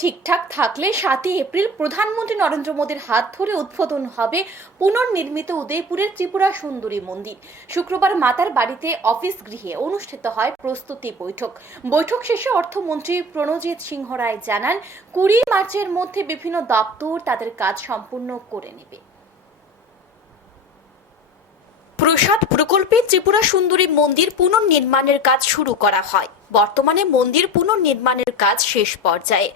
ঠিকঠাক থাকলে সাতই এপ্রিল প্রধানমন্ত্রী নরেন্দ্র মোদীর হাত ধরে উদ্বোধন হবে পুনর্নির্মিত উদয়পুরের ত্রিপুরা সুন্দরী মন্দির। শুক্রবার মাতার বাড়িতে অফিস গৃহে অনুষ্ঠিত হয় প্রস্তুতি বৈঠক। বৈঠক শেষে অর্থমন্ত্রী প্রণজিৎ সিংহ রায় জানান, কুড়ি মার্চের মধ্যে বিভিন্ন দপ্তর তাদের কাজ সম্পূর্ণ করে নেবে। প্রসাদ প্রকল্পে ত্রিপুরা সুন্দরী মন্দির পুনর্নির্মাণের কাজ শুরু করা হয়। বর্তমানে মন্দির পুনর্নির্মাণের কাজ শেষ পর্যায়ে।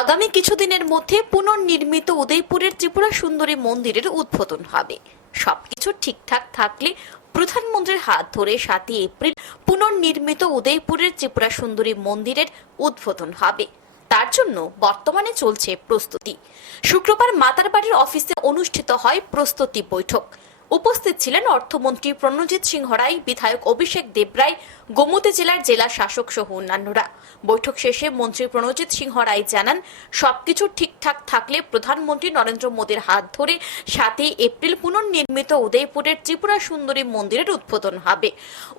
আগামী কিছুদিনের মধ্যে পুনর্নির্মিত উদয়পুরের ত্রিপুরা সুন্দরী মন্দিরের উদ্বোধন হবে। সবকিছু ঠিকঠাক থাকলে প্রধানমন্ত্রীর হাত ধরে সাতই এপ্রিল পুনর্নির্মিত উদয়পুরের ত্রিপুরা সুন্দরী মন্দিরের উদ্বোধন হবে। তার জন্য বর্তমানে চলছে প্রস্তুতি। শুক্রবার মাতার বাড়ির অফিসে অনুষ্ঠিত হয় প্রস্তুতি বৈঠক। উপস্থিত ছিলেন অর্থমন্ত্রী প্রণজিৎ সিংহ রায়, বিধায়ক অভিষেক দেবরায় গোমতী জেলার জেলা শাসক সহ অন্যান্যরা। বৈঠক শেষে মন্ত্রী প্রণজিৎ সিংহ রায় জানান, সবকিছু ঠিকঠাক থাকলে প্রধানমন্ত্রী নরেন্দ্র মোদীর হাত ধরে সাতই এপ্রিল পুনর্নির্মিত উদয়পুরের ত্রিপুরা সুন্দরী মন্দিরের উদ্বোধন হবে।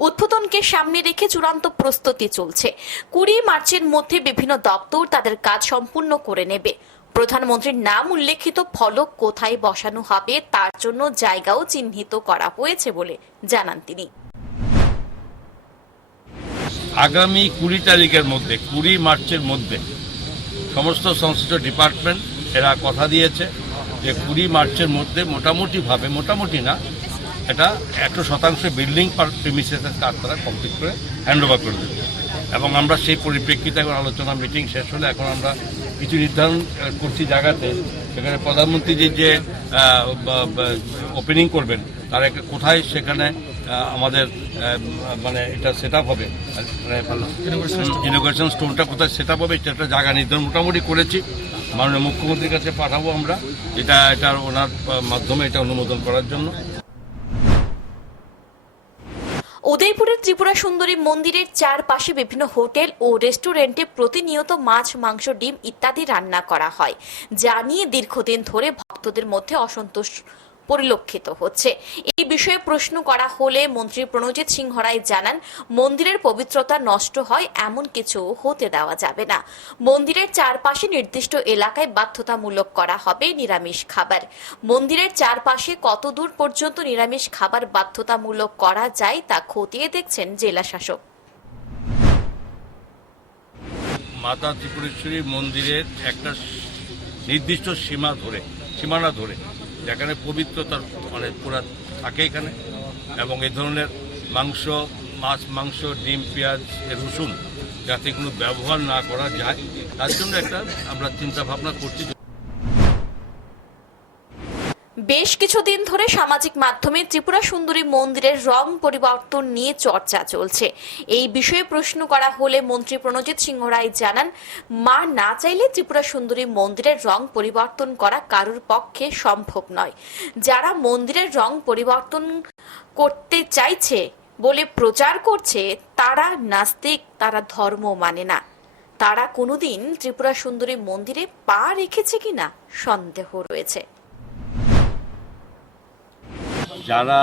উদ্বোধনকে সামনে রেখে চূড়ান্ত প্রস্তুতি চলছে। কুড়ি মার্চের মধ্যে বিভিন্ন দপ্তর তাদের কাজ সম্পূর্ণ করে নেবে। প্রধানমন্ত্রীর নাম উল্লেখিত ফলক কোথায় বসানো হবে তার জন্য জায়গাও চিহ্নিত করা হয়েছে বলে জানান তিনি। আগামী কুড়ি তারিখের মধ্যে, কুড়ি মার্চের মধ্যে সমস্ত সংশ্লিষ্ট ডিপার্টমেন্ট এরা কথা দিয়েছে যে কুড়ি মার্চের মধ্যে মোটামুটিভাবে, মোটামুটি না, এটা একশো শতাংশ বিল্ডিং প্রিমিসেসের কাজ তারা কমপ্লিট করে হ্যান্ড ওভার করে দেবে এবং আমরা সেই পরিপ্রেক্ষিতে এখন আলোচনা, মিটিং শেষ হলে এখন আমরা কিছু নির্ধারণ করছি জায়গাতে। সেখানে প্রধানমন্ত্রী যে যে ওপেনিং করবেন তার একটা কোথায় সেখানে আমাদের মানে এটা সেট আপ হবে ইনোগ্রেশন স্টোনটা কোথায় সেট আপ হবে এটা একটা জায়গা নির্ধারণ মোটামুটি করেছি। মাননীয় মুখ্যমন্ত্রীর কাছে পাঠাবো আমরা। এটা এটা ওনার মাধ্যমে এটা অনুমোদন করার জন্য। উদয়পুরের ত্রিপুরা সুন্দরী মন্দিরের চারপাশে বিভিন্ন হোটেল ও রেস্টুরেন্টে প্রতিনিয়ত মাছ, মাংস, ডিম ইত্যাদি রান্না করা হয়, যা নিয়ে দীর্ঘদিন ধরে ভক্তদের মধ্যে অসন্তোষ পরিলক্ষিত হচ্ছে। বিষয়ে প্রশ্ন করা হলে মন্ত্রী প্রণজিৎ সিংহ রায় জানান, মন্দিরের পবিত্রতা নষ্ট হয়, এমন কিছু হতে দেওয়া যাবে না। মন্দিরের চারপাশে নির্দিষ্ট এলাকায় বাধ্যতামূলক করা হবে নিরামিষ খাবার। মন্দিরের চারপাশে কত দূর পর্যন্ত নিরামিষ খাবার বাধ্যতামূলক করা যায় তা খতিয়ে দেখছেন জেলা শাসক। মাতা ত্রিপুরেশ্বরী মন্দিরের একটা নির্দিষ্ট সীমা ধরে, সীমানা ধরে যেখানে পবিত্রতার মানে পুরা থাকে এখানে। এবং এই ধরনের মাংস, মাছ, মাংস, ডিম, পেঁয়াজ রসুন যাতে কোনো ব্যবহার না করা যায়, তার জন্য একটা আমরা চিন্তা ভাবনা করছি বেশ কিছুদিন ধরে সামাজিক মাধ্যমে ত্রিপুরা সুন্দরী মন্দিরের রং পরিবর্তন নিয়ে চর্চা চলছে। এই বিষয়ে প্রশ্ন করা হলে মন্ত্রী প্রণজিৎ সিংহ রায় জানান, মা না চাইলে ত্রিপুরা সুন্দরী মন্দিরের রং পরিবর্তন করা কারোর পক্ষে সম্ভব নয়। যারা মন্দিরের রং পরিবর্তন করতে চাইছে বলে প্রচার করছে, তারা নাস্তিক, তারা ধর্ম মানে না। তারা কোনোদিন ত্রিপুরা সুন্দরী মন্দিরে পা রেখেছে কিনা সন্দেহ রয়েছে। যারা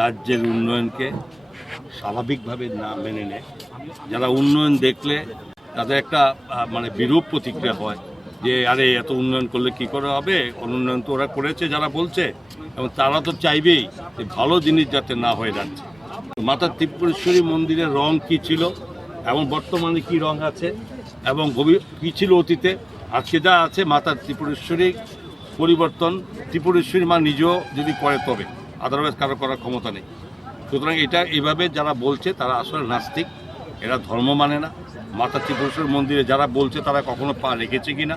রাজ্যের উন্নয়নকে স্বাভাবিকভাবে না মেনে নেয়, যারা উন্নয়ন দেখলে তাদের একটা মানে বিরূপ প্রতিক্রিয়া হয় যে, আরে, এত উন্নয়ন করলে কি করে হবে? অনুন্নয়ন তো ওরা করেছে, যারা বলছে। এবং তারা তো চাইবেই যে ভালো জিনিস যাতে না হয়ে যাচ্ছে। মাতা ত্রিপুরেশ্বরী মন্দিরের রং কি ছিল এবং বর্তমানে কি রং আছে এবং গভীর, কী ছিল অতীতে? আজকে যা আছে, মাতা ত্রিপুরেশ্বরী পরিবর্তন ত্রিপুরেশ্বরী মা নিজেও যদি করে তবে আদারওয়াইজ কারও করার ক্ষমতা নেই। সুতরাং এটা এভাবে যারা বলছে তারা আসলে নাস্তিক, এরা ধর্ম মানে না। মাতা ত্রিপুরেশ্বর মন্দিরে যারা বলছে তারা কখনো পা রেখেছে কিনা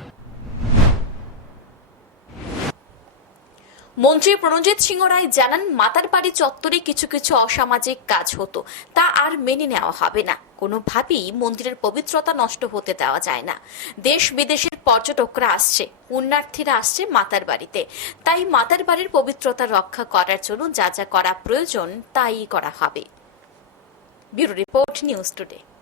মন্ত্রী প্রণজিৎ সিংহ রায় জানান, মাতার বাড়ি চত্বরে কিছু কিছু অসামাজিক কাজ হতো। তা আর মেনে নেওয়া হবে না। কোনোভাবেই মন্দিরের পবিত্রতা নষ্ট হতে দেওয়া যায় না। দেশ বিদেশের পর্যটকরা আসছে, পুণ্যার্থীরা আসছে মাতার বাড়িতে। তাই মাতার বাড়ির পবিত্রতা রক্ষা করার জন্য যা যা করা প্রয়োজন, তাই করা হবে। Bureau report, news today.